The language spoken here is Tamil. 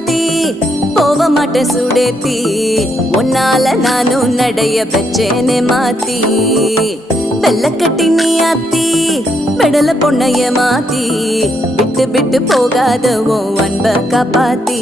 ராசாத்தி போக மாட்டேன் சுடேத்தி உன்னால நானும் நடைய பெச்சேனே மாத்தி வெள்ளக்கட்டி நீ ஆத்தி பெடல பொண்ணைய மாத்தி விட்டு விட்டு போகாத உன் அன்ப காப்பாத்தி